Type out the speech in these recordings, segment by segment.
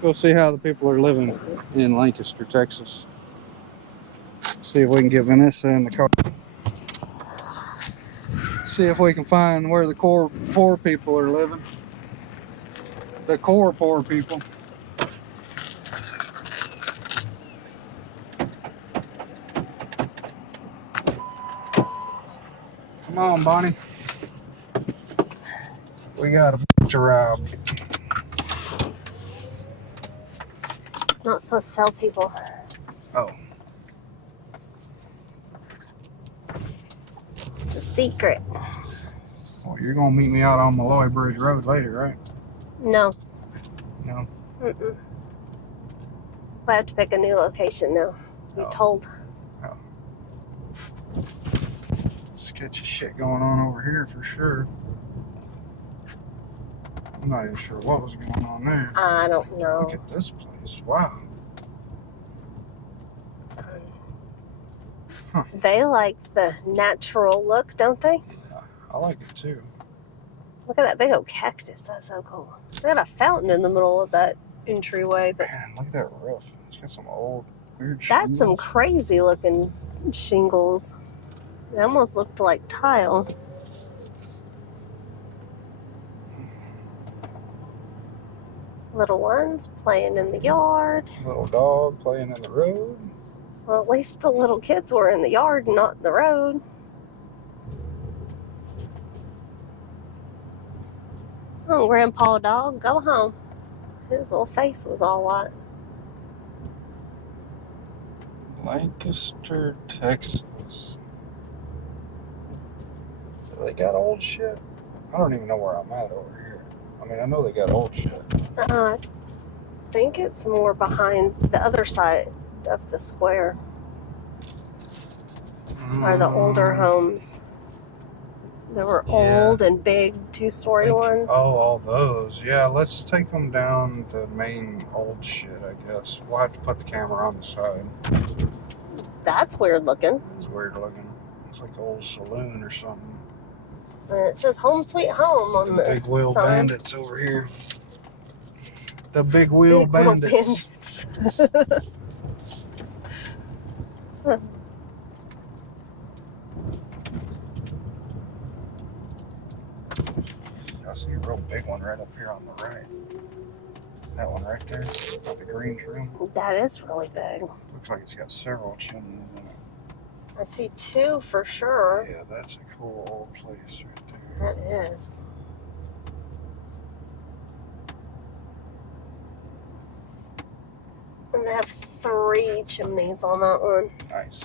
Go see how the people are living in Lancaster, Texas. See if we can get Vanessa in the car. See if we can find where the core poor people are living. The core poor people. Come on, Bonnie. We got a bunch to rob. Not supposed to tell people. Oh. It's a secret. Well, you're going to meet me out on Malloy Bridge Road later, right? No. No? Mm-mm. I have to pick a new location now. You're told. Oh. Sketchy shit going on over here for sure. I'm not even sure what was going on there. I don't know. Look at this place. Wow. Huh. They like the natural look, don't they? Yeah, I like it too. Look at that big old cactus. That's so cool. They got a fountain in the middle of that entryway. Man, look at that roof. It's got some old weird shingles. That's some crazy looking shingles. They almost looked like tile. Little ones playing in the yard. Little dog playing in the road. Well, at least the little kids were in the yard and not in the road. Oh, Grandpa Dog, go home. His little face was all white. Lancaster, Texas. So they got old shit? I don't even know where I'm at over here. I mean, I know they got old shit. I think it's more behind the other side of the square. Are the older homes. There were old and big two-story ones. Oh, all those. Yeah, let's take them down the main old shit, I guess. We'll have to put the camera on the side. That's weird looking. It's weird looking. It's like an old saloon or something. And it says Home Sweet Home on the Big Wheel sign. Bandits over here. The Big Wheel Bandits. I see a real big one right up here on the right. That one right there, the green room. That is really big. Looks like it's got several chimneys in it. I see two for sure. Yeah, that's a cool old place right there. That is. And they have 3 chimneys on that one. Nice.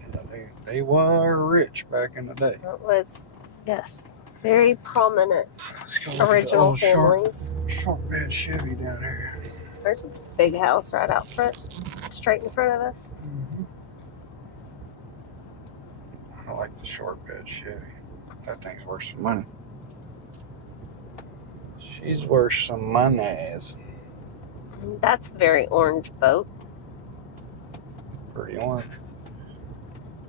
Yeah, they were rich back in the day. That was, yes, very prominent original families. Short bed Chevy down here. There's a big house right out front, straight in front of us. Mm-hmm. I like the short bed Chevy. That thing's worth some money. She's worth some monies. That's a very orange boat. Pretty orange.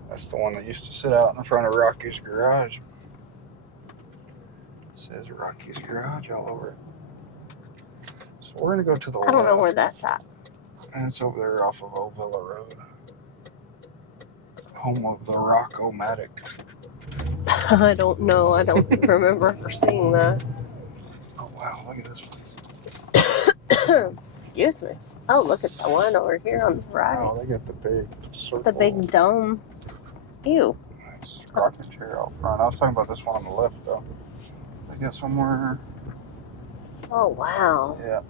That's the one that used to sit out in front of Rocky's garage. It says Rocky's garage all over it. So we're going to go to the left. I don't know where that's at. And it's over there off of Ovilla Road. Home of the Rock-O-Matic. I don't know. I don't remember ever seeing that. Oh, wow. Look at this place. Excuse me. Oh, look at the one over here on the right. Oh, they got the big circle. The big dome. Ew. Nice rocking chair out front. I was talking about this one on the left, though. They got somewhere. Oh, wow. Yeah.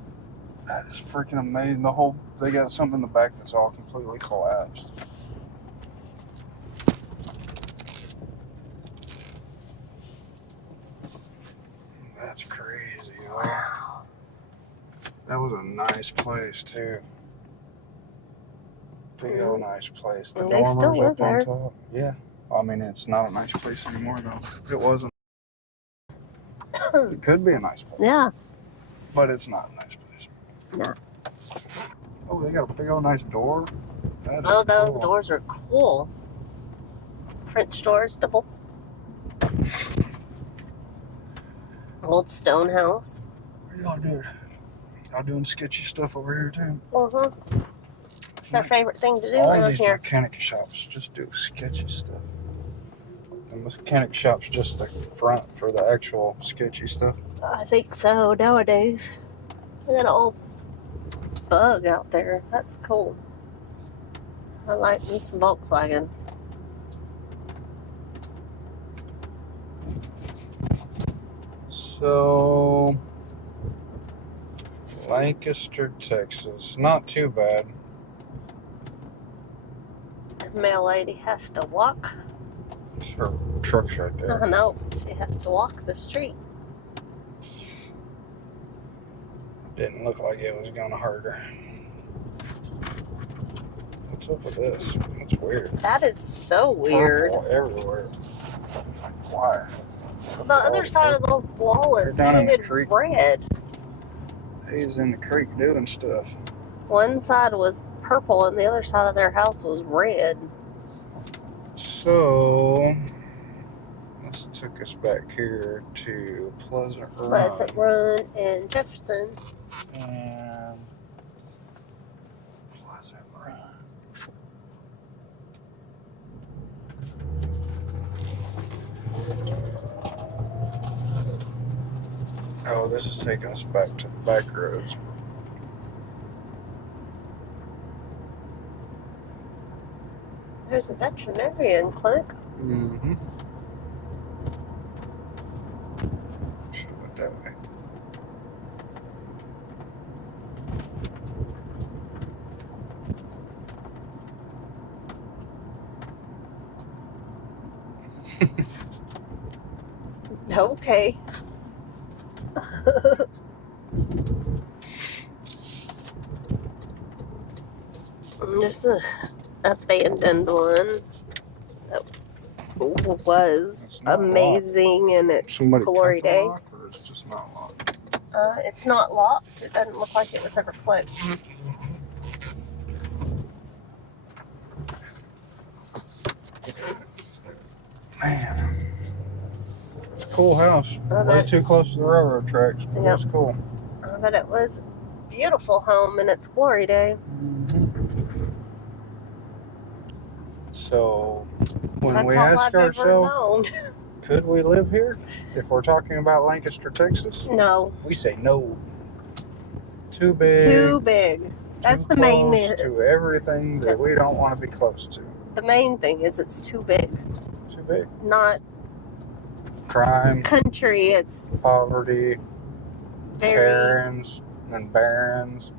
That is freaking amazing. They got something in the back that's all completely collapsed. That's crazy. Wow. That was a nice place, too. Big old nice place. The And they still live there. on top. Yeah. I mean, it's not a nice place anymore, though. It wasn't. It could be a nice place. Yeah. But it's not a nice place. No. Oh, they got a big old nice door. That is Oh, those cool. doors are cool. French doors, doubles. Old stone house. What are y'all doing? Y'all doing sketchy stuff over here too? Uh-huh. It's our favorite thing to do All around these here. mechanic shops just do sketchy stuff. The mechanic shop's just the front for the actual sketchy stuff. I think so nowadays. We got an old bug out there. That's cool. I like me some Volkswagens. So, Lancaster, Texas. Not too bad. The mail lady has to walk. Her truck's right there. I know. She has to walk the street. Didn't look like it was gonna hurt her. What's up with this? That's weird. That is so weird. Purple everywhere. Why? The other side of the wall is They're down in the painted creek. red. He's in the creek doing stuff. One side was purple and the other side of their house was red. So, this took us back here to Pleasant Run. Pleasant Run and Jefferson. And Pleasant Run. Oh, this is taking us back to the back roads. There's a veterinarian clinic. Mm-hmm. Should have went that way. Okay. There's a abandoned one that was It's not amazing in its Somebody glory cut the day. lock, or it's just not locked? It's not locked. It doesn't look like it was ever clicked. Man. It's a cool house. I Way bet, too close to the railroad tracks, but Yep. it's cool. I bet it was a beautiful home in its glory day. So, when That's we all ask I've ever ourselves, known. could we live here? If we're talking about Lancaster, Texas, No, we say no. Too big. too big. That's too the main. close to everything that we don't want to be close to. The main thing is it's too big. Too big. Not Crime, country. It's poverty, very. Karens and barons.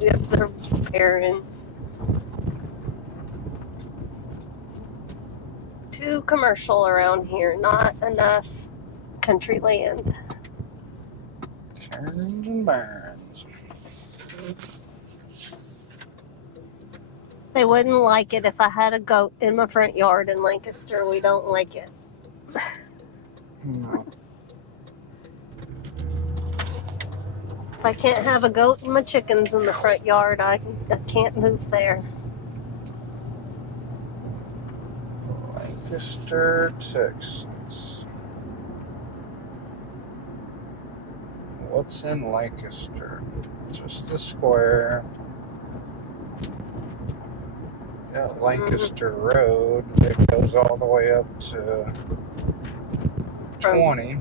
Yep, they're parents. Too commercial around here. Not enough country land. Karens and barons. They wouldn't like it if I had a goat in my front yard in Lancaster. We don't like it. No. If I can't have a goat and my chickens in the front yard, I can't move there. Lancaster, Texas. What's in Lancaster? Just the square. Got Lancaster Road that goes all the way up to 20.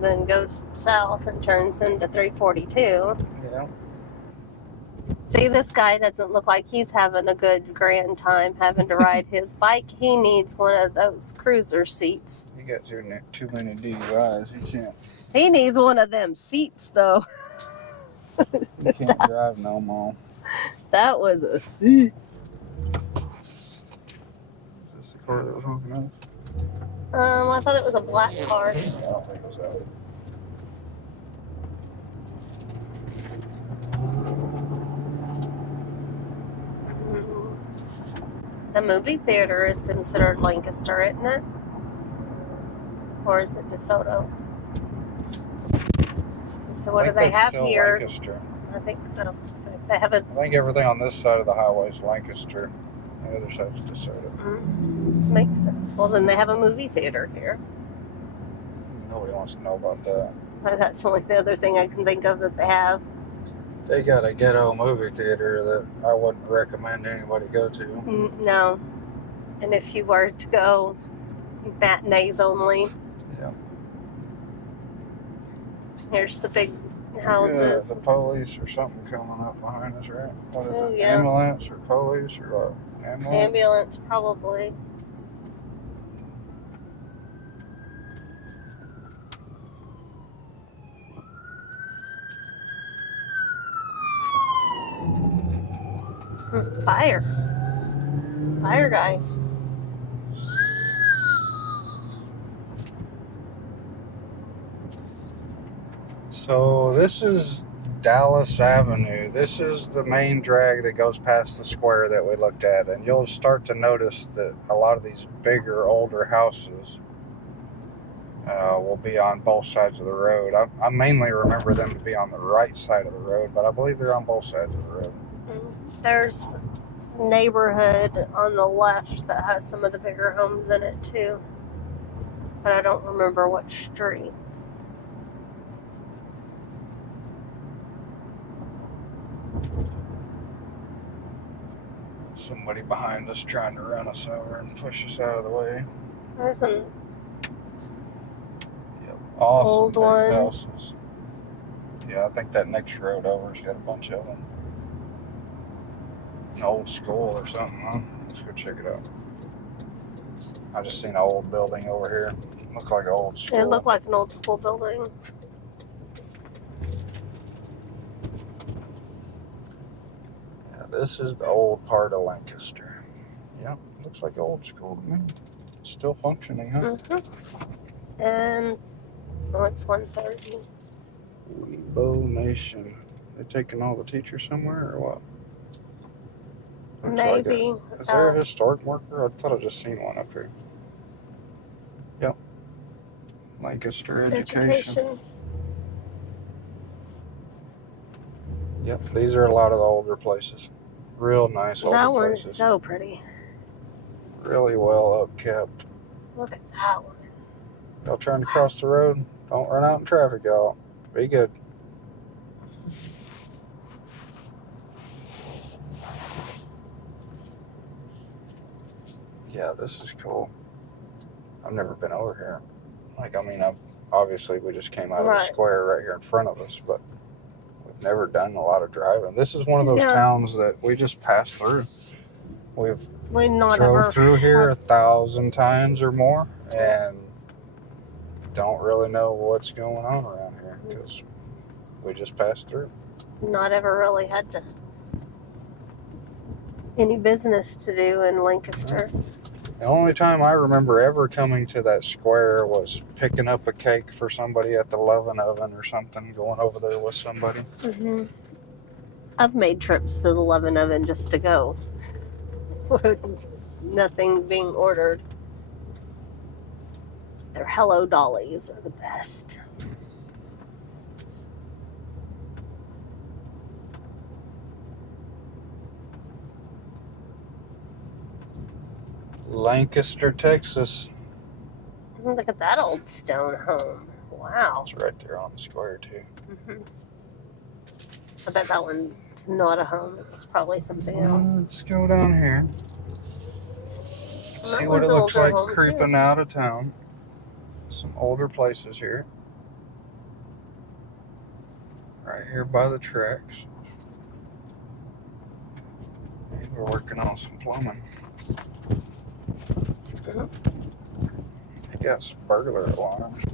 Then goes south and turns into 342. Yeah. See, this guy doesn't look like he's having a good grand time having to ride his bike. He needs one of those cruiser seats. You got too many DUIs. You can't. He needs one of them seats, though. You can't drive no more. That was a seat. Is this the car that was honking at us? I thought it was a black car. I don't think it was that. The movie theater is considered Lancaster, isn't it? Or is it DeSoto? So what do they have Still here? Lancaster. I think so. So they have a. I think everything on this side of the highway is Lancaster. The other side's DeSoto. Makes sense. Well, then they have a movie theater here. Nobody wants to know about that. That's the only other thing I can think of that they have. They got a ghetto movie theater that I wouldn't recommend anybody go to. No. And if you were to go, matinees only. Yeah. Here's the big houses. Yeah, the police or something coming up behind us, right? What is it? Yeah. Ambulance or police or what? Ambulance, probably. Fire guy. So this is Dallas Avenue. This is the main drag that goes past the square that we looked at, and you'll start to notice that a lot of these bigger, older houses will be on both sides of the road. I mainly remember them to be on the right side of the road, but I believe they're on both sides of the road. There's a neighborhood on the left that has some of the bigger homes in it too, but I don't remember which street. Somebody behind us trying to run us over and push us out of the way. There's some Awesome old big one. houses. Yeah, I think that next road over's got a bunch of them. An old school or something, huh? Let's go check it out. I just seen an old building over here. Looked like an old school. It looked like an old school building. Yeah, this is the old part of Lancaster. Yeah, looks like old school to me. Still functioning, huh? And it's 1:30. Weebo Nation. They taking all the teachers somewhere or what? Looks like Maybe. it. Is there a historic marker? I thought I just seen one up here. Yep. Lancaster Education. Yep, these are a lot of the older places. Real nice older That one's places. so pretty. Really well upkept. Look at that one. Y'all trying to cross the road? Don't run out in traffic, y'all. Be good. Yeah, this is cool. I've never been over here. Obviously we just came out of the square right here in front of us, but we've never done a lot of driving. This is one of those towns that we just passed through. We drove through here 1,000 times or more and don't really know what's going on around here because we just passed through. Not ever really had any business to do in Lancaster. The only time I remember ever coming to that square was picking up a cake for somebody at the Lovin' Oven or something, going over there with somebody. I've made trips to the Lovin' Oven just to go. Nothing being ordered. Their Hello Dollies are the best. Lancaster, Texas. Look at that old stone home. Wow. It's right there on the square, too. I bet that one's not a home. It was probably something else. Let's go down here. See what it looks like creeping out of town. Some older places here. Right here by the tracks. Maybe we're working on some plumbing. They got some burglar alarms.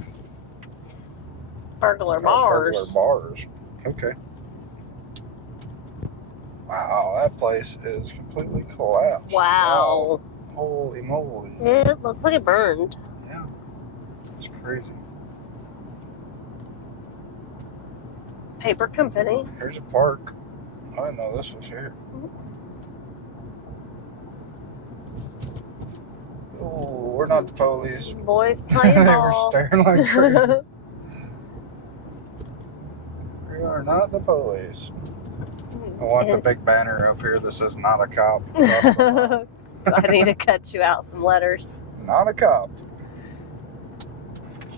Burglar bars. Burglar bars. Okay. Wow, that place is completely collapsed. Wow. Holy moly. It looks like it burned. Yeah. It's crazy. Paper company. Here's a park. I didn't know this was here. Oh, we're not the police. Boys playing They ball. were staring like crazy. We are not the police. I want the big banner up here that says not a cop. I need to cut you out some letters. Not a cop.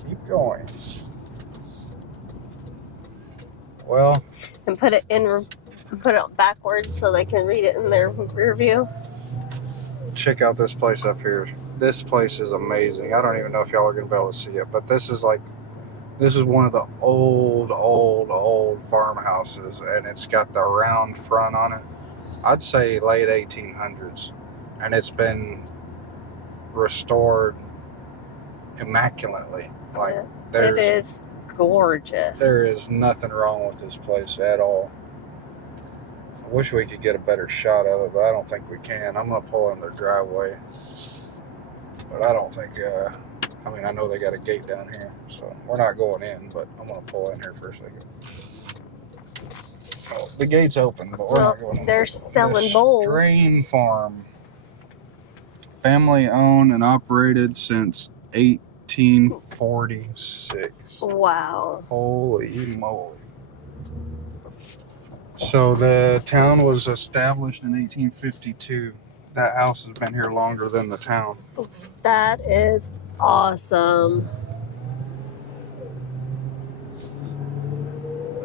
Keep going. Well, and put it backwards so they can read it in their rear view. check out this place up here. This place is amazing. I don't even know if y'all are gonna be able to see it, but this is one of the old farmhouses, and it's got the round front on it. I'd say late 1800s, and it's been restored immaculately. Like, it is gorgeous. There is nothing wrong with this place at all. I wish we could get a better shot of it, but I don't think we can. I'm gonna pull in their driveway, but I don't think. I know they got a gate down here, so we're not going in. But I'm gonna pull in here for a second. Oh, the gate's open, but we're not going in. They're selling bowls. Grain farm, family owned and operated since 1846. Wow. Holy moly. So the town was established in 1852. That house has been here longer than the town. That is awesome.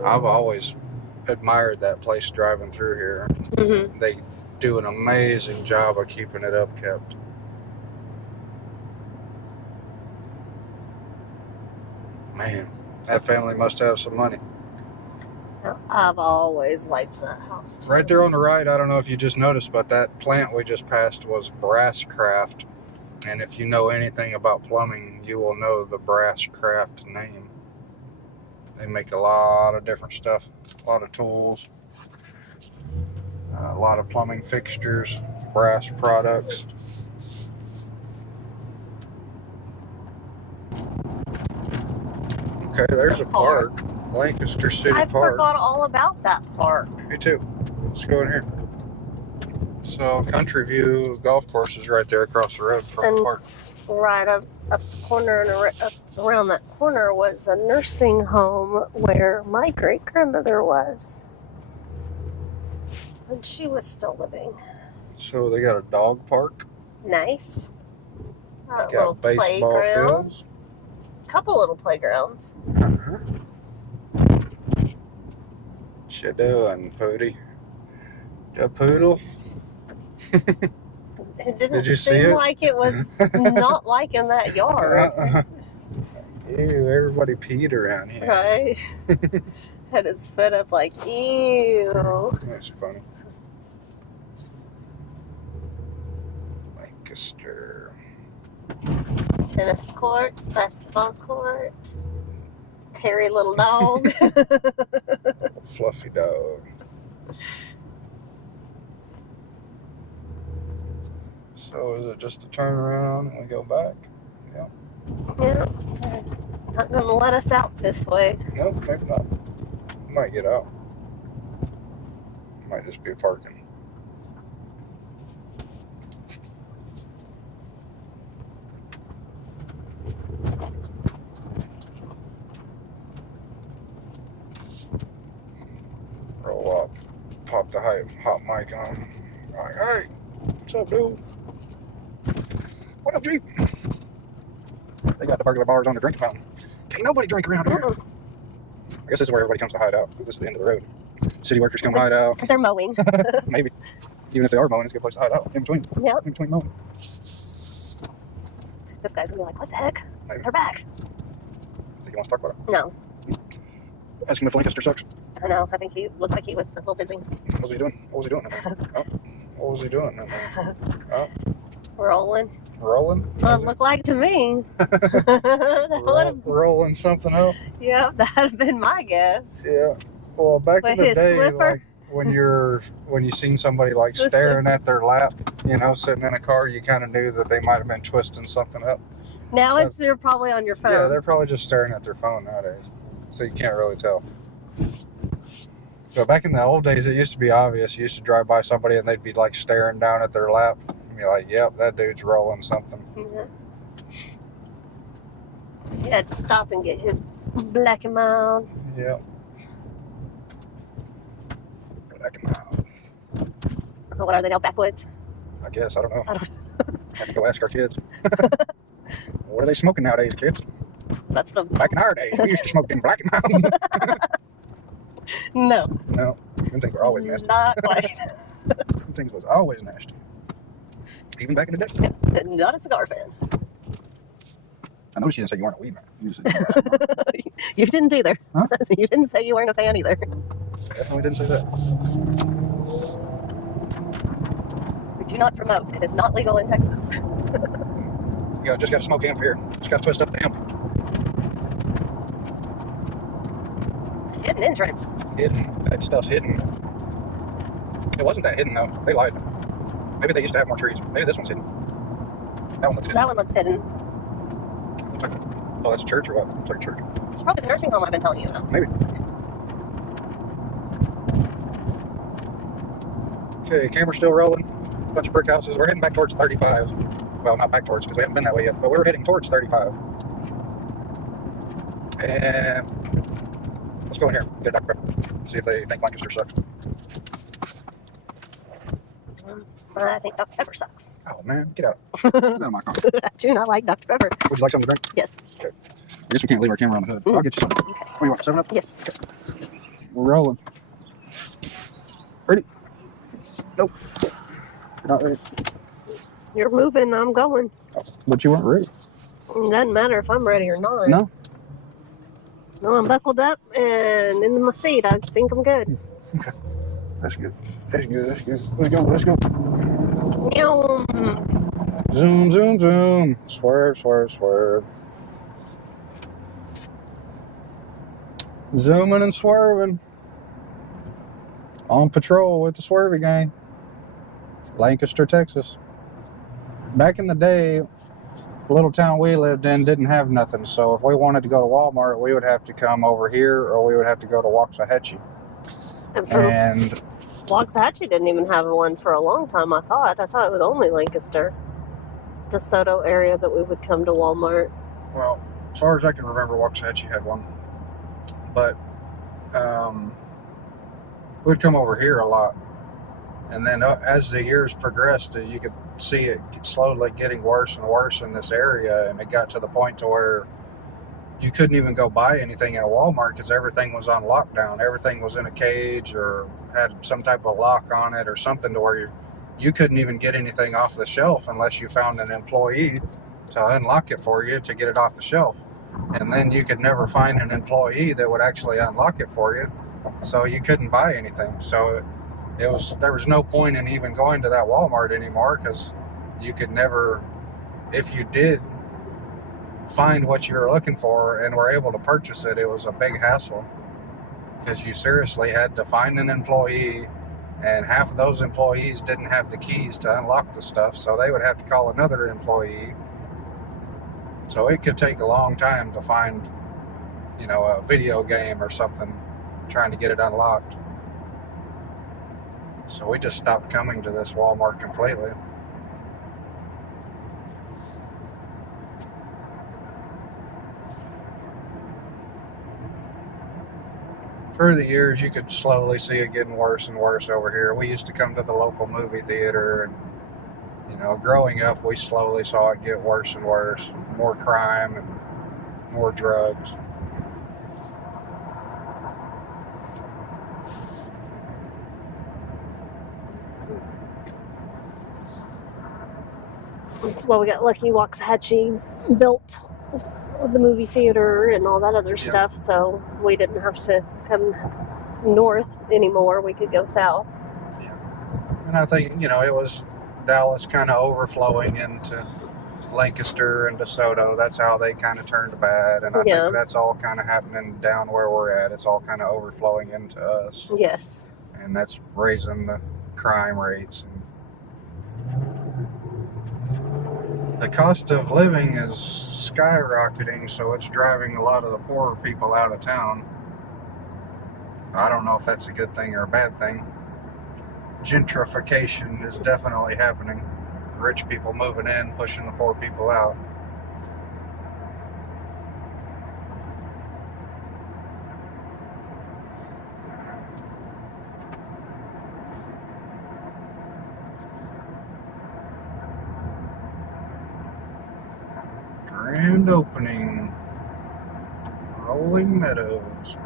I've always admired that place driving through here. Mm-hmm. They do an amazing job of keeping it upkept. Man, that family must have some money. I've always liked that house too. Right there on the right, I don't know if you just noticed, but that plant we just passed was Brasscraft. And if you know anything about plumbing, you will know the Brasscraft name. They make a lot of different stuff, a lot of tools, a lot of plumbing fixtures, brass products. Okay, there's a park. Lancaster City Park. I forgot all about that park. Me too. Let's go in here. So, Country View golf course is right there across the road from the park. Right up corner and up around that corner was a nursing home where my great grandmother was, and she was still living. So they got a dog park. Nice. They got baseball fields. Couple little playgrounds. What you doing, Pootie? A poodle? It didn't Did you see seem it? like it was not like in that yard. Ew, everybody peed around here. Right? Had its foot up like, ew. That's funny. Lancaster. Tennis courts, basketball courts, hairy little dog. Fluffy dog. So is it just a turn around and we go back? Yeah. Yeah. They're not going to let us out this way. No, maybe not. We might get out. Might just be parking. Roll up. Pop the hot mic on. Like, hey, what's up, dude? What up, Jeep? They got the burglar bars on the drink fountain. Can't nobody drink around here. I guess this is where everybody comes to hide out, because this is the end of the road. City workers come hide out. They're mowing. Maybe. Even if they are mowing, it's a good place to hide out. In between. Yep. In between mowing. This guy's going to be like, what the heck? Maybe. They're back. Think he wants to talk about it? No. Ask him if Lancaster sucks. I know. I think he looked like he was a little busy. What was he doing? What was he doing in there? Oh. What was he doing in there? Oh. Rolling. Rolling? Well, it looked like to me. Rolling something up? Yep, that'd have been my guess. Yeah. Well, back in the day, Swiffer? like when you seen somebody like staring at their lap, sitting in a car, you kind of knew that they might have been twisting something up. Now you're probably on your phone. Yeah, they're probably just staring at their phone nowadays, so you can't really tell. But back in the old days, it used to be obvious. You used to drive by somebody and they'd be like staring down at their lap. And be like, yep, that dude's rolling something. Mm-hmm. He had to stop and get his black and mild. Yep. Black and mild. What are they now, backwoods? I guess, I don't know. Have to go ask our kids. What are they smoking nowadays, kids? That's the... Back in our day, we used to smoke them black and miles. No. No, them things were always nasty. Not quite. Them things was always nasty. Even back in the day. Yeah, not a cigar fan. I noticed you didn't say you weren't a weed man. You said you were. You didn't either. Huh? You didn't say you weren't a fan either. Definitely didn't say that. We do not promote. It is not legal in Texas. You just got to smoke hemp here. Just got to twist up the hemp. Hidden entrance. Hidden. That stuff's hidden. It wasn't that hidden though. They lied. Maybe they used to have more trees. Maybe this one's hidden. That one looks hidden. That one looks hidden. Looks like, oh, that's a church or what? Looks like a church. It's probably the nursing home I've been telling you about. Maybe. Okay, camera's still rolling. Bunch of brick houses. We're heading back towards 35. Well, not back towards because we haven't been that way yet, but we were heading towards 35. And let's go in here. Get a Dr. Pepper. See if they think Lancaster sucks. I think Dr. Pepper sucks. Oh man, get out. Get out of my car. I do not like Dr. Pepper. Would you like something to drink? Yes. Okay. I guess we can't leave our camera on the hood. I'll get you something. Okay. What do you want? 7 Up? Yes. Okay. We're rolling. Ready? Nope. You're not ready. You're moving, I'm going. Oh, but you weren't ready. It doesn't matter if I'm ready or not. No? No, I'm buckled up and in my seat. I think I'm good. Okay. That's good. That's good. That's good. Let's go. Let's go. Meow. Zoom, zoom, zoom. Swerve, swerve, swerve. Zooming and swerving. On patrol with the Swerving gang. Lancaster, Texas. Back in the day, the little town we lived in didn't have nothing. So if we wanted to go to Walmart, we would have to come over here or we would have to go to Waxahachie. And Waxahachie didn't even have one for a long time, I thought. I thought it was only Lancaster, DeSoto area that we would come to Walmart. Well, as far as I can remember, Waxahachie had one. But we'd come over here a lot. And then as the years progressed, you could see it slowly getting worse and worse in this area. And it got to the point to where you couldn't even go buy anything in a Walmart because everything was on lockdown. Everything was in a cage or had some type of lock on it or something to where you couldn't even get anything off the shelf unless you found an employee to unlock it for you to get it off the shelf. And then you could never find an employee that would actually unlock it for you. So you couldn't buy anything. So there was no point in even going to that Walmart anymore because you could never, if you did find what you were looking for and were able to purchase it, it was a big hassle because you seriously had to find an employee, and half of those employees didn't have the keys to unlock the stuff, so they would have to call another employee. So it could take a long time to find, a video game or something, trying to get it unlocked. So we just stopped coming to this Walmart completely. Through the years, you could slowly see it getting worse and worse over here. We used to come to the local movie theater, and growing up, we slowly saw it get worse and worse. More crime and more drugs. That's why we got lucky. Waxahachie built the movie theater and all that other stuff, so we didn't have to come north anymore. We could go south. Yeah. And I think, it was Dallas kind of overflowing into Lancaster and DeSoto. That's how they kind of turned bad, and I think that's all kind of happening down where we're at. It's all kind of overflowing into us. Yes. And that's raising the crime rates. The cost of living is skyrocketing, so it's driving a lot of the poorer people out of town. I don't know if that's a good thing or a bad thing. Gentrification is definitely happening. Rich people moving in, pushing the poor people out. Grand opening. Rolling Meadows.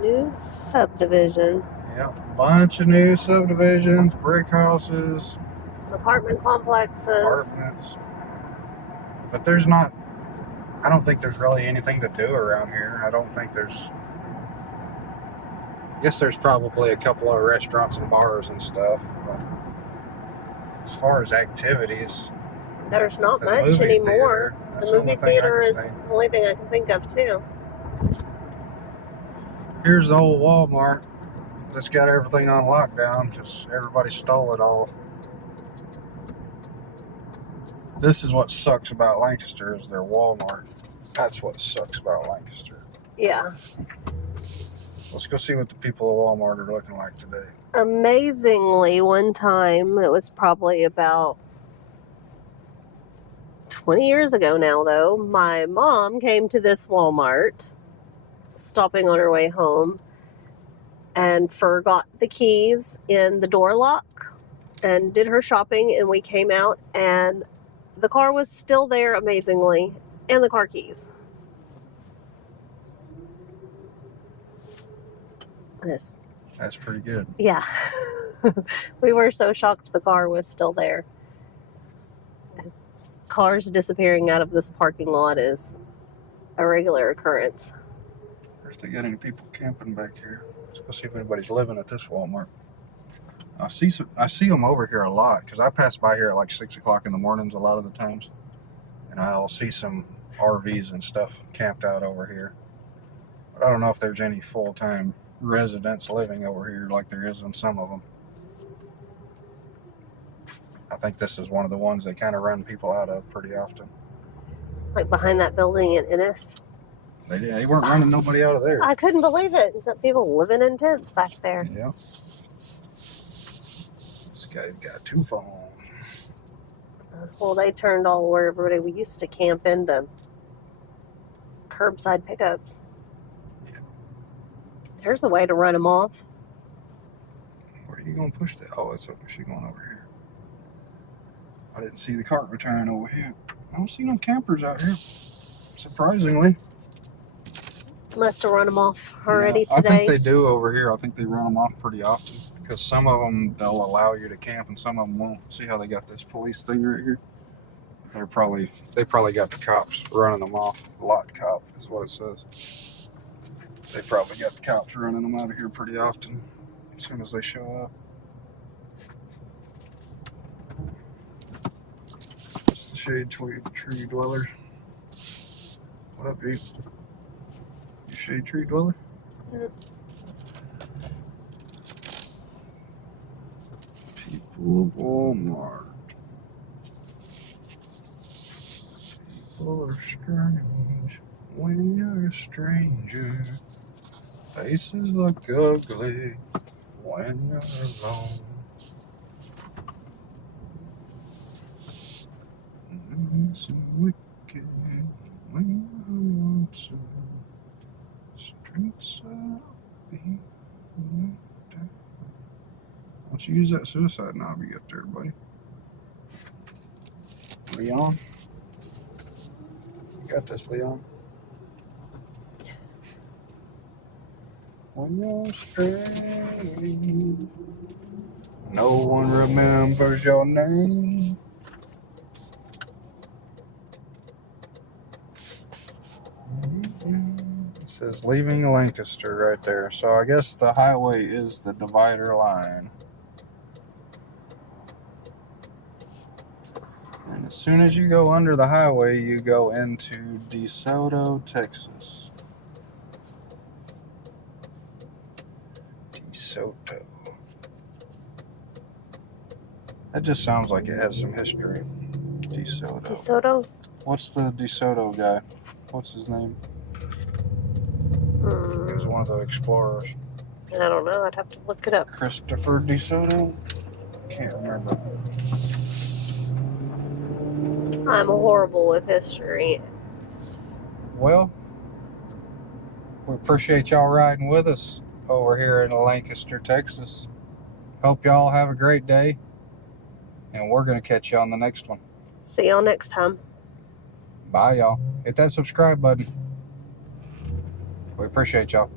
New subdivision. Yep, a bunch of new subdivisions, brick houses, Apartment complexes. apartments. But there's not, I don't think there's really anything to do around here. I don't think there's, I guess there's probably a couple of restaurants and bars and stuff, but as far as activities, there's not the much movie anymore. theater, that's The movie only thing I theater can is think. the only thing I can think of, too. Here's the old Walmart that's got everything on lockdown because everybody stole it all. This is what sucks about Lancaster is their Walmart. That's what sucks about Lancaster. Yeah. Let's go see what the people of Walmart are looking like today. Amazingly, one time, it was probably about 20 years ago now, though, my mom came to this Walmart, stopping on her way home, and forgot the keys in the door lock and did her shopping, and we came out, and the car was still there, amazingly, and the car keys. That's pretty good. Yeah. We were so shocked the car was still there. Cars disappearing out of this parking lot is a regular occurrence. If they got any people camping back here, let's go see if anybody's living at this Walmart. I see them over here a lot because I pass by here at like 6 o'clock in the mornings a lot of the times, and I'll see some RVs and stuff camped out over here. But I don't know if there's any full-time residents living over here like there is in some of them. I think this is one of the ones they kind of run people out of pretty often. Like behind that building in Ennis. They weren't running nobody out of there. I couldn't believe it. That people living in tents back there. Yeah. This guy's got 2 phones. Well, they turned all where everybody we used to camp into curbside pickups. Yeah. There's a way to run them off. Where are you going to push that? Oh, it's okay. She's going over here. I didn't see the cart return over here. I don't see no campers out here, surprisingly. Must have run them off already Yeah, today. I think they do over here. I think they run them off pretty often because some of them they'll allow you to camp and some of them won't. See how they got this police thing right here? They probably got the cops running them off. Lot cop is what it says. They probably got the cops running them out of here pretty often as soon as they show up. Shade tree dweller. What up, dude? You shade tree dweller? Yep. People of Walmart. People are strange when you're a stranger. Faces look ugly when you're alone. So wicked when I want to. Streets are being looked at. Why don't you use that suicide knob you got there, buddy? Leon? You got this, Leon? When you're straying, no one remembers your name. It says leaving Lancaster right there. So I guess the highway is the divider line. And as soon as you go under the highway, you go into DeSoto, Texas. DeSoto. That just sounds like it has some history. DeSoto. DeSoto? What's the DeSoto guy? What's his name? He was one of the explorers. I don't know. I'd have to look it up. Christopher DeSoto? Can't remember. I'm horrible with history. Well, we appreciate y'all riding with us over here in Lancaster, Texas. Hope y'all have a great day. And we're going to catch you on the next one. See y'all next time. Bye, y'all. Hit that subscribe button. We appreciate y'all.